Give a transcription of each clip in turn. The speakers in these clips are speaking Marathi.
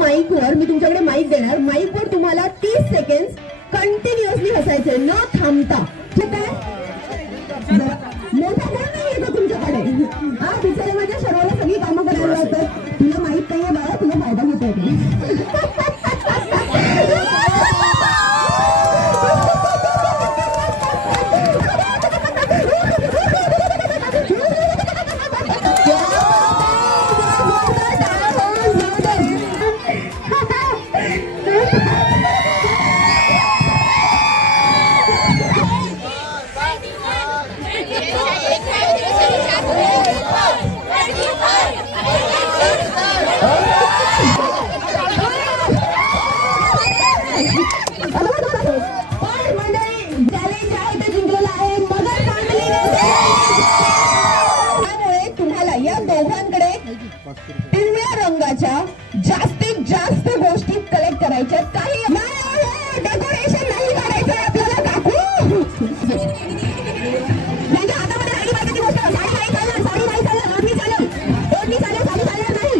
माईकवर मी तुमच्याकडे माईक देणार. माईकवर तुम्हाला 30 सेकंड कंटिन्युअसली हसायचे न थांबता. ठीक आहे? मोठा कोण नाही येतो तुमच्याकडे. हा बिचारे माझ्या सर्वाला सगळी कामं करायला लावतात. तुला माहित नाहीये बाळा, तुला फायदा घेतोय. पिवळ्या रंगाच्या जास्तीत जास्त गोष्टी कलेक्ट करायच्या. काही डेकोरेशन नाही करायचं आपल्याला काकू. म्हणजे आता मध्ये राहिली पाहिजे गोष्ट. साडी नाही चालणार, साडी नाही चालणार, ओढणी चालेल, ओढणी चालेल, साडी चालणार नाही.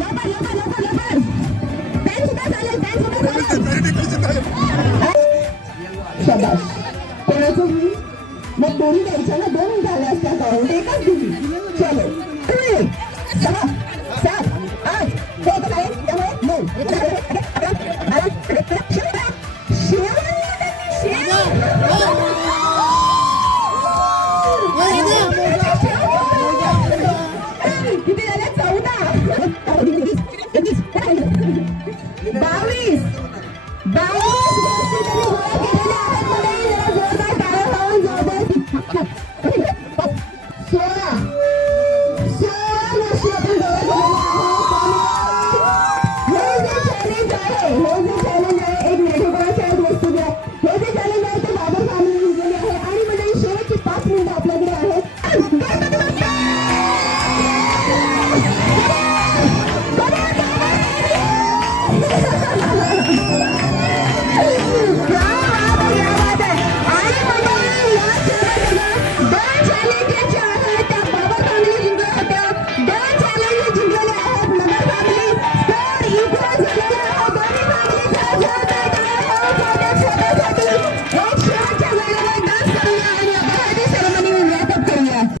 लवकर लवकर लवकर लवकर. पॅन्ट सुद्धा चालेल, पॅन्ट सुद्धा चालेल. शाबास. कोणाचं मी मग दोन्ही द्यायच्या ना, दोन झाल्या असत्या काढून एकच दिली. चलो 6 7 8 हे तर आहे त्यामुळे 9 किती झाले 14 22 गोष्टी त्यांनी गोळा केलेल्या आहेत. मंडळी जरा जोरदार टाळ्या वाजवून जोरदार 16 गोष्टी आपण गोळा केलेल्या आहेत. हे जे चॅलेंज आहे, हे जे